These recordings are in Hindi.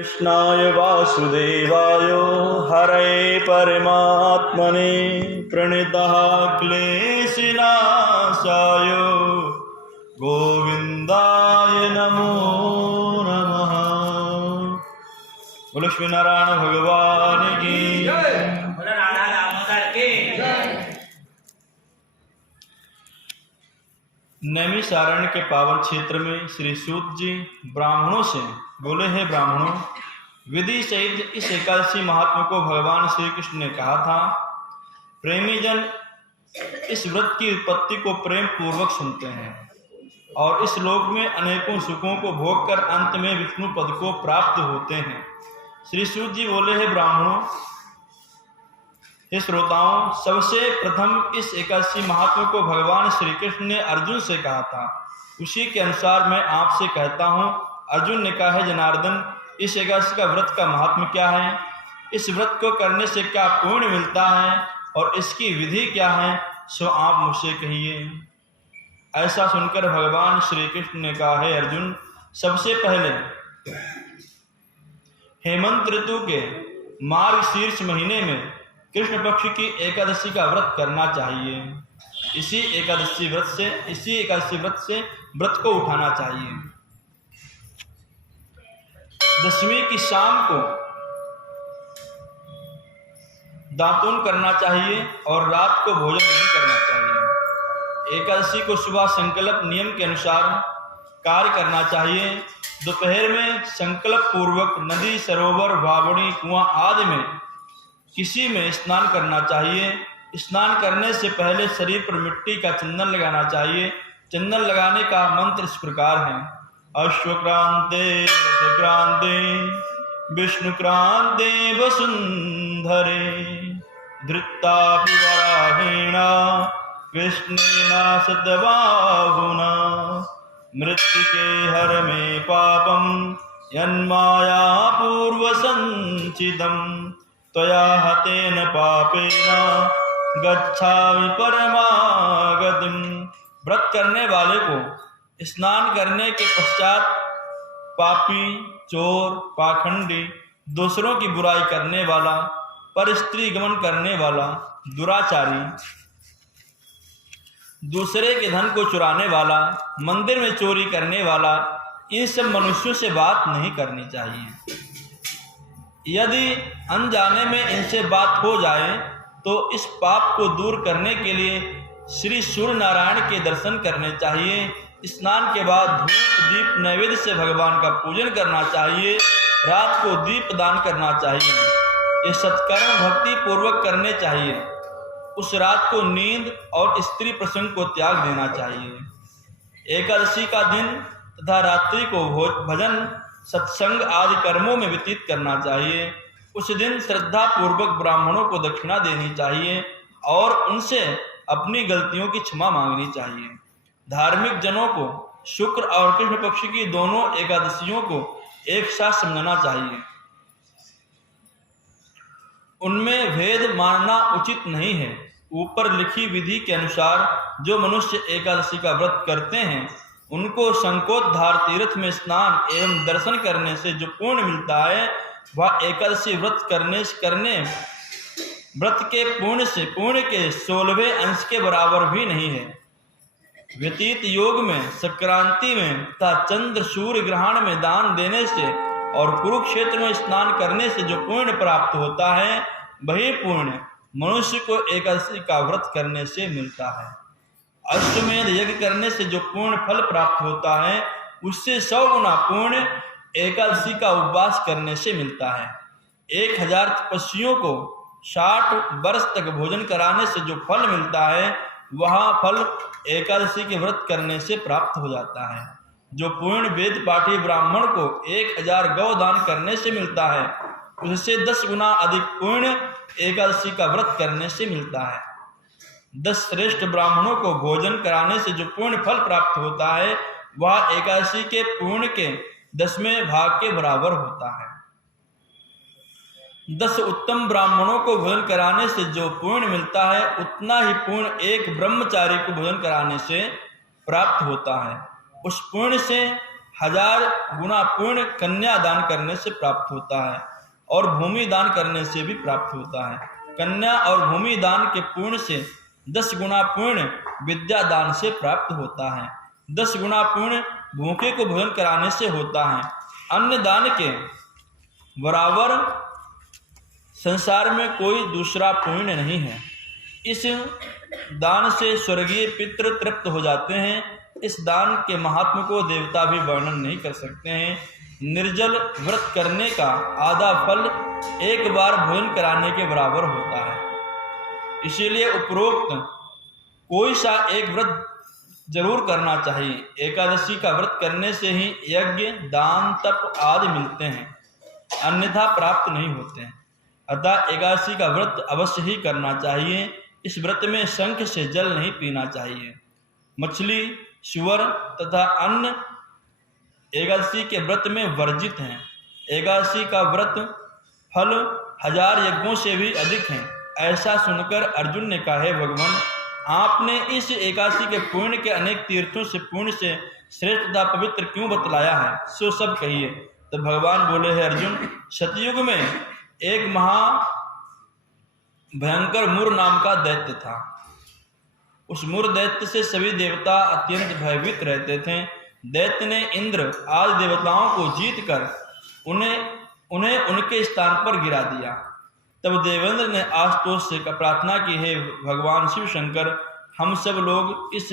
कृष्णाय वासुदेवाय हरे परमात्मने प्रणितः क्लेशनाशाय गोविंदाय नमो नमः। बोलो श्री नारायण भगवान की जय। नैमिषारण्य के पावन क्षेत्र में श्री सूत जी ब्राह्मणों से बोले, हे ब्राह्मणों, विधि सहित इस एकादशी महात्मा को भगवान श्री कृष्ण ने कहा था। प्रेमी जन इस व्रत की उत्पत्ति को प्रेम पूर्वक सुनते हैं और इस लोक में अनेकों सुखों को भोग कर अंत में विष्णु पद को प्राप्त होते हैं। श्री सूत जी बोले, हे ब्राह्मणों, हे श्रोताओं, सबसे प्रथम इस एकादशी महात्मा को भगवान श्री कृष्ण ने अर्जुन से कहा था। उसी के अनुसार मैं आपसे कहता हूँ। अर्जुन ने कहा, है जनार्दन, इस एकादशी का व्रत का महात्म क्या है? इस व्रत को करने से क्या पुण्य मिलता है और इसकी विधि क्या है, सो आप मुझसे कहिए। ऐसा सुनकर भगवान श्री कृष्ण ने कहा, है अर्जुन, सबसे पहले हेमंत ऋतु के मार्गशीर्ष महीने में कृष्ण पक्ष की एकादशी का व्रत करना चाहिए। इसी एकादशी व्रत से व्रत को उठाना चाहिए। दशमी की शाम को दातून करना चाहिए और रात को भोजन नहीं करना चाहिए। एकादशी को सुबह संकल्प नियम के अनुसार कार्य करना चाहिए। दोपहर में संकल्प पूर्वक नदी, सरोवर, बावड़ी, कुआं आदि में किसी में स्नान करना चाहिए। स्नान करने से पहले शरीर पर मिट्टी का चंदन लगाना चाहिए। चंदन लगाने का मंत्र इस प्रकार है: अश्वक्रांते रथक्रांते विष्णुक्रांते वसुंधरे धृतापि वराहेण कृष्णेन शतबाहुना मृत्तिके हर मे पापं यन्माया पूर्वसञ्चितं त्वया हतेन पापेन गच्छामि परमागतिम। व्रत करने वाले को स्नान करने के पश्चात पापी, चोर, पाखंडी, दूसरों की बुराई करने वाला, पर स्त्री गमन करने वाला, दुराचारी, दूसरे के धन को चुराने वाला, मंदिर में चोरी करने वाला, इन सब मनुष्यों से बात नहीं करनी चाहिए। यदि अनजाने में इनसे बात हो जाए तो इस पाप को दूर करने के लिए श्री सूर्य नारायण के दर्शन करने चाहिए। स्नान के बाद धूप दीप नैवेद्य से भगवान का पूजन करना चाहिए। रात को दीप दान करना चाहिए। ये सत्कर्म भक्ति पूर्वक करने चाहिए। उस रात को नींद और स्त्री प्रसंग को त्याग देना चाहिए। एकादशी का दिन तथा रात्रि को भजन, सत्संग आदि कर्मों में व्यतीत करना चाहिए। उस दिन श्रद्धा पूर्वक ब्राह्मणों को दक्षिणा देनी चाहिए और उनसे अपनी गलतियों की क्षमा मांगनी चाहिए। धार्मिक जनों को शुक्र और कृष्ण पक्ष की दोनों एकादशियों को एक साथ समझना चाहिए। उनमें भेद मानना उचित नहीं है। ऊपर लिखी विधि के अनुसार जो मनुष्य एकादशी का व्रत करते हैं उनको संकोधधार तीर्थ में स्नान एवं दर्शन करने से जो पुण्य मिलता है वह एकादशी व्रत के पुण्य के 16वें अंश के बराबर भी नहीं है। व्यतीत योग में, संक्रांति में तथा चंद्र सूर्य ग्रहण में दान देने से और कुरुक्षेत्र में स्नान करने से जो पुण्य प्राप्त होता है वही पुण्य मनुष्य को एकादशी का व्रत करने से मिलता है। अश्वमेध यज्ञ करने से जो पूर्ण फल प्राप्त होता है उससे 100 गुना पूर्ण एकादशी का उपवास करने से मिलता है। 1000 तपस्वियों को 60 वर्ष तक भोजन कराने से जो फल मिलता है वह फल एकादशी के व्रत करने से प्राप्त हो जाता है। जो पूर्ण वेद पाठी ब्राह्मण को 1000 गौ दान करने से मिलता है उससे 10 गुना अधिक पूर्ण एकादशी का व्रत करने से मिलता है। 10 श्रेष्ठ ब्राह्मणों को भोजन कराने से जो पूर्ण फल प्राप्त होता है वह एकादशी के पूर्ण के 10वें भाग के बराबर होता है। 10 उत्तम ब्राह्मणों को भोजन कराने से जो पुण्य मिलता है उतना ही पुण्य एक ब्रह्मचारी को भोजन कराने से प्राप्त होता है। उस पुण्य से 1000 गुना पुण्य कन्या दान करने से प्राप्त होता है और भूमि दान करने से भी प्राप्त होता है। कन्या और भूमि दान के पुण्य से 10 गुना पुण्य विद्या दान से प्राप्त होता है। 10 गुना पुण्य भूखे को भोजन कराने से होता है। अन्न दान के बराबर संसार में कोई दूसरा पुण्य नहीं है। इस दान से स्वर्गीय पितृ तृप्त हो जाते हैं। इस दान के महात्म को देवता भी वर्णन नहीं कर सकते हैं। निर्जल व्रत करने का आधा फल एक बार भोजन कराने के बराबर होता है। इसीलिए उपरोक्त कोई सा एक व्रत जरूर करना चाहिए। एकादशी का व्रत करने से ही यज्ञ, दान, तप आदि मिलते हैं, अन्यथा प्राप्त नहीं होते हैं। अतः एकादशी का व्रत अवश्य ही करना चाहिए। इस व्रत में शंख से जल नहीं पीना चाहिए। मछली, सुअर तथा अन्य एकादशी के व्रत में वर्जित हैं। एकादशी का व्रत फल 1000 यज्ञों से भी अधिक है। ऐसा सुनकर अर्जुन ने कहा, हे भगवान, आपने इस एकादशी के पुण्य के अनेक तीर्थों से पुण्य से श्रेष्ठ तथा पवित्र क्यों बतलाया है, सो सब कहिए। तो भगवान बोले, हे अर्जुन, सतयुग में एक महा भयंकर मुर नाम का दैत्य था। उस मुर दैत्य से सभी देवता अत्यंत भयभीत रहते थे। दैत्य ने इंद्र आदि देवताओं को जीतकर उन्हें उनके स्थान पर गिरा दिया। तब देवेंद्र ने आशुतोष से प्रार्थना की, हे भगवान शिव शंकर, हम सब लोग इस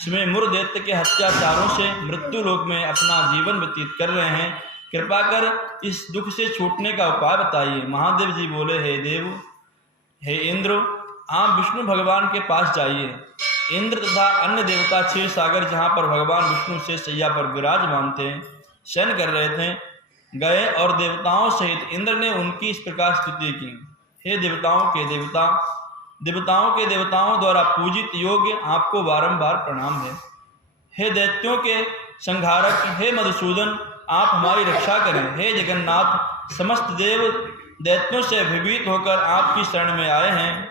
समय मुर दैत्य के हत्याचारों से मृत्यु लोक में अपना जीवन व्यतीत कर रहे हैं। कृपा कर इस दुख से छूटने का उपाय बताइए। महादेव जी बोले, हे देव, हे इंद्र, आप विष्णु भगवान के पास जाइए। इंद्र तथा अन्य देवता क्षीर सागर, जहाँ पर भगवान विष्णु से शैया पर विराजमान थे, शयन कर रहे थे, गए और देवताओं सहित इंद्र ने उनकी इस प्रकार स्तुति की, हे देवताओं के देवता, देवताओं के देवताओं द्वारा पूजित योग्य आपको बारंबार प्रणाम है। हे दैत्यों के संहारक, हे मधुसूदन, आप हमारी रक्षा करें। हे जगन्नाथ, समस्त देव दैत्यों से भयभीत होकर आपकी शरण में आए हैं।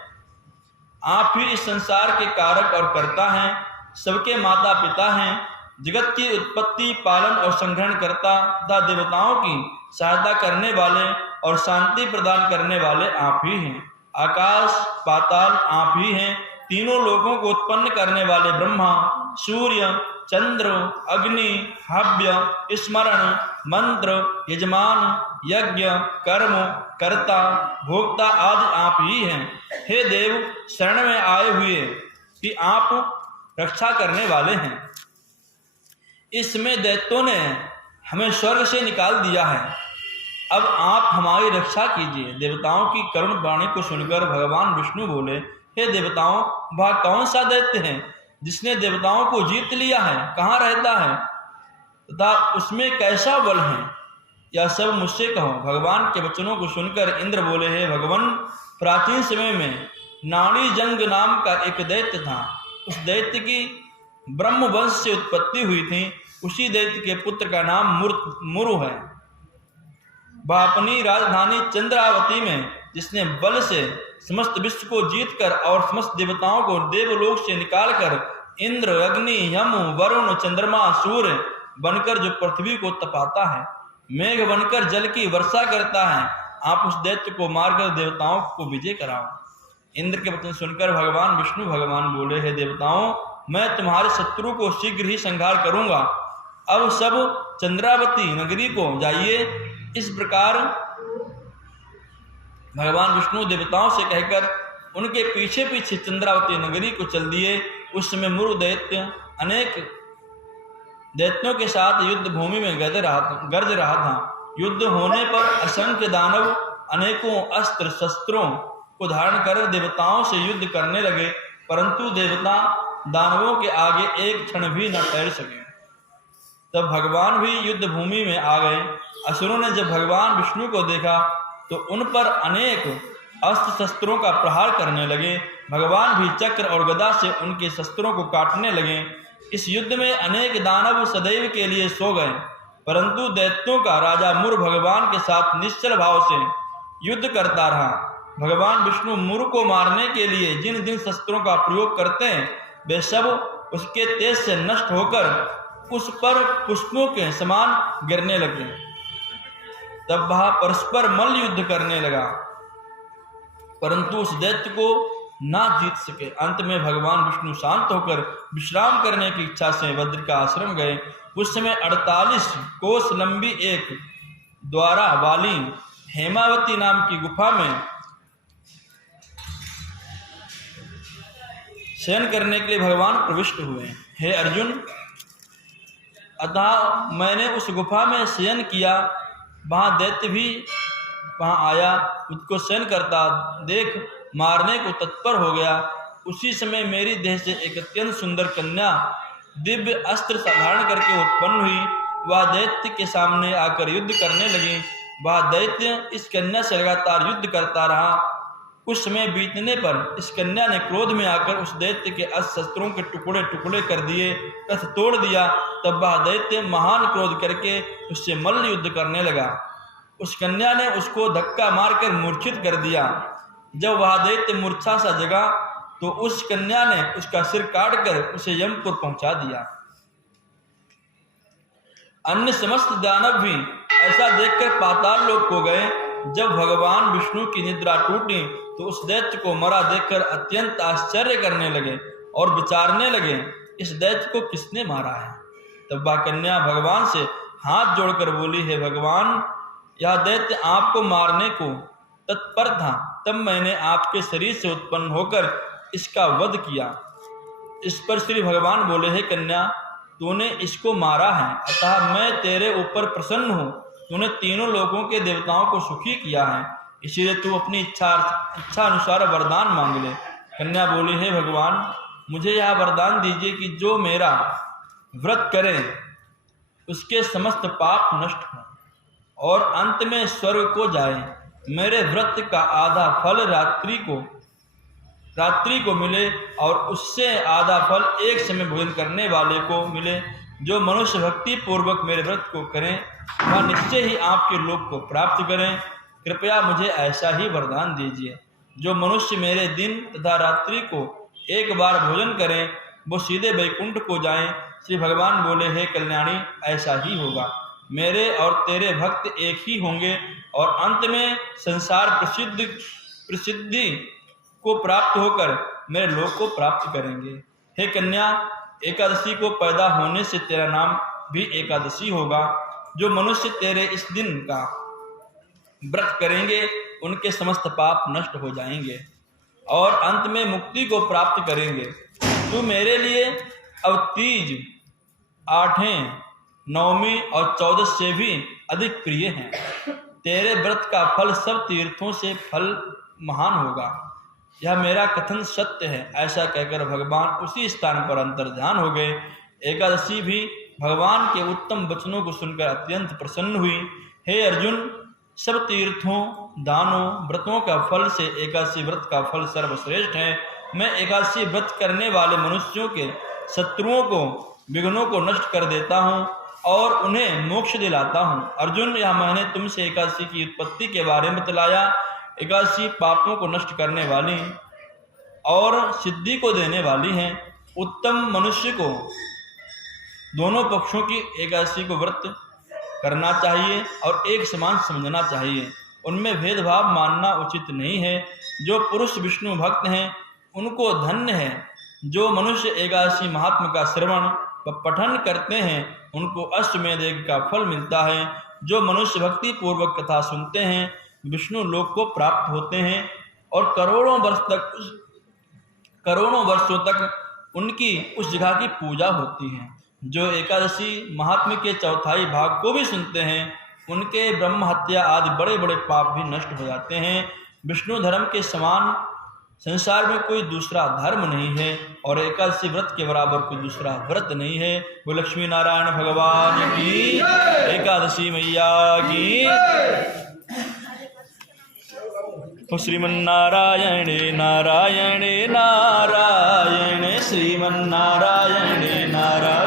आप ही इस संसार के कारक और कर्ता हैं, सबके माता पिता हैं, जगत की उत्पत्ति, पालन और संग्रहण करता तथा देवताओं की सहायता करने वाले और शांति प्रदान करने वाले आप ही हैं। आकाश पाताल आप ही हैं। तीनों लोगों को उत्पन्न करने वाले ब्रह्मा, सूर्य, चंद्र, अग्नि, हव्य, स्मरण, मंत्र, यजमान, यज्ञ, कर्म, कर्ता, भोक्ता आदि आप ही हैं। हे देव, शरण में आए हुए कि आप रक्षा करने वाले हैं। इस समय दैत्यों ने हमें स्वर्ग से निकाल दिया है, अब आप हमारी रक्षा कीजिए। देवताओं की करुण वाणी को सुनकर भगवान विष्णु बोले, हे देवताओं, वह कौन सा दैत्य है जिसने देवताओं को जीत लिया है? कहाँ रहता है तथा उसमें कैसा बल है? यह सब मुझसे कहो। भगवान के वचनों को सुनकर इंद्र बोले, हे भगवान, प्राचीन समय में नाड़ी जंग नाम का एक दैत्य था। उस दैत्य की ब्रह्म वंश से उत्पत्ति हुई थी। उसी दैत्य के पुत्र का नाम मुरु है। वह अपनी राजधानी चंद्रावती में, जिसने बल से समस्त विश्व को जीतकर और समस्त देवताओं को देवलोक से निकालकर इंद्र, अग्नि, यम, वरुण, चंद्रमा, सूर्य बनकर जो पृथ्वी को तपाता है, मेघ बनकर जल की वर्षा करता है, आप उस दैत्य को मारकर देवताओं को विजय कराओ। इंद्र के वचन सुनकर भगवान विष्णु भगवान बोले, हे देवताओं, मैं तुम्हारे शत्रु को शीघ्र ही संहार करूंगा। अब सब चंद्रावती नगरी को जाइए। इस प्रकार भगवान विष्णु देवताओं से कहकर उनके पीछे पीछे चंद्रावती नगरी को चल दिए। उस समय मुरु दैत्य अनेक दैत्यों के साथ युद्ध भूमि में गरज रहा था। युद्ध होने पर असंख्य दानव अनेकों अस्त्र शस्त्रों को धारण कर देवताओं से युद्ध करने लगे, परंतु देवता दानवों के आगे एक क्षण भी न ठहर सके। तब भगवान भी युद्ध भूमि में आ गए। असुरों ने जब भगवान विष्णु को देखा तो उन पर अनेक अस्त्र शस्त्रों का प्रहार करने लगे। भगवान भी चक्र और गदा से उनके शस्त्रों को काटने लगे। इस युद्ध में अनेक दानव सदैव के लिए सो गए, परंतु दैत्यों का राजा मुर भगवान के साथ निश्चल भाव से युद्ध करता रहा। भगवान विष्णु मुर को मारने के लिए जिन जिन शस्त्रों का प्रयोग करते हैं, वे सब उसके तेज से नष्ट होकर उस पर पुष्पों के समान गिरने लगे। तब वह परस्पर मल्ल युद्ध करने लगा, परंतु उस दैत्य को ना जीत सके। अंत में भगवान विष्णु शांत होकर विश्राम करने की इच्छा से बद्र का आश्रम गए। उस समय 48 कोस लंबी एक द्वारा वाली हेमावती नाम की गुफा में शयन करने के लिए भगवान प्रविष्ट हुए। हे अर्जुन, अतः मैंने उस गुफा में शयन किया। वहां दैत्य भी वहां आया, उसको शयन करता देख मारने को तत्पर हो गया। उसी समय मेरी देह से एक अत्यंत सुंदर कन्या दिव्य अस्त्र धारण करके उत्पन्न हुई। वह दैत्य के सामने आकर युद्ध करने लगी। वह दैत्य इस कन्या से लगातार युद्ध करता रहा। कुछ समय बीतने पर इस कन्या ने क्रोध में आकर उस दैत्य के अस्त्र शस्त्रों के टुकड़े टुकड़े कर दिए, रथ तोड़ दिया। तब वह दैत्य महान क्रोध करके उससे मल्ल युद्ध करने लगा। उस कन्या ने उसको धक्का मारकर मूर्छित कर दिया। जब वह दैत्य मूर्छा सा जगा तो उस कन्या ने उसका सिर काटकर उसे यमपुर पहुंचा दिया। अन्य समस्त दानव भी ऐसा देखकर पाताल लोक को गए। जब भगवान विष्णु की निद्रा टूटी तो उस दैत्य को मरा देखकर अत्यंत आश्चर्य करने लगे और विचारने लगे, इस दैत्य को किसने मारा है। तब वह कन्या भगवान से हाथ जोड़कर बोली, हे भगवान, यह दैत्य आपको मारने को तत्पर था। तब मैंने आपके शरीर से उत्पन्न होकर इसका वध किया। इस पर श्री भगवान बोले, हे कन्या, तूने इसको मारा है, अतः मैं तेरे ऊपर प्रसन्न हूँ। तूने तीनों लोगों के देवताओं को सुखी किया है, इसीलिए तू अपनी इच्छा अनुसार वरदान मांग ले। कन्या बोली, हे भगवान, मुझे यह वरदान दीजिए कि जो मेरा व्रत करे उसके समस्त पाप नष्ट हों और अंत में स्वर्ग को जाए। मेरे व्रत का आधा फल रात्रि को मिले और उससे आधा फल एक समय भोजन करने वाले को मिले। जो मनुष्य भक्ति पूर्वक मेरे व्रत को करें वह निश्चय ही आपके लोक को प्राप्त करें। कृपया मुझे ऐसा ही वरदान दीजिए। जो मनुष्य मेरे दिन तथा रात्रि को एक बार भोजन करें वो सीधे वैकुंठ को जाएं। श्री भगवान बोले, हे कल्याणी, ऐसा ही होगा। मेरे और तेरे भक्त एक ही होंगे और अंत में संसार प्रसिद्धि को प्राप्त होकर मेरे लोक को प्राप्त करेंगे। हे कन्या, एकादशी को पैदा होने से तेरा नाम भी एकादशी होगा। जो मनुष्य तेरे इस दिन का व्रत करेंगे उनके समस्त पाप नष्ट हो जाएंगे और अंत में मुक्ति को प्राप्त करेंगे। तू मेरे लिए अब तीज, आठवें, नवमी और 14 से भी अधिक प्रिय हैं। तेरे व्रत का फल सब तीर्थों से फल महान होगा। यह मेरा कथन सत्य है। ऐसा कहकर भगवान उसी स्थान पर अंतर्ध्यान हो गए। एकादशी भी भगवान के उत्तम वचनों को सुनकर अत्यंत प्रसन्न हुई। हे अर्जुन, सब तीर्थों, दानों, व्रतों का फल से एकादशी व्रत का फल सर्वश्रेष्ठ है। मैं एकादशी व्रत करने वाले मनुष्यों के शत्रुओं को, विघ्नों को नष्ट कर देता हूँ और उन्हें मोक्ष दिलाता हूँ। अर्जुन, यह मैंने तुमसे एकादशी की उत्पत्ति के बारे में बतलाया। एकादशी पापों को नष्ट करने वाली और सिद्धि को देने वाली है। उत्तम मनुष्य को दोनों पक्षों की एकादशी को व्रत करना चाहिए और एक समान समझना चाहिए। उनमें भेदभाव मानना उचित नहीं है। जो पुरुष विष्णु भक्त हैं उनको धन्य है। जो मनुष्य एकादशी महात्मा का श्रवण व पठन करते हैं उनको अश्वमेध यज्ञ का फल मिलता है। जो मनुष्य भक्ति पूर्वक कथा सुनते हैं विष्णु लोक को प्राप्त होते हैं और करोड़ों वर्षों तक उनकी उस जगह की पूजा होती है। जो एकादशी महात्म्य के चौथाई भाग को भी सुनते हैं उनके ब्रह्म हत्या आदि बड़े बड़े पाप भी नष्ट हो जाते हैं। विष्णु धर्म के समान संसार में कोई दूसरा धर्म नहीं है और एकादशी व्रत के बराबर कोई दूसरा व्रत नहीं है। वो लक्ष्मी नारायण भगवान की, एकादशी मैया की। श्रीमन्नारायणे नारायणे नारायणे, श्रीमन्नारायणे नारायण।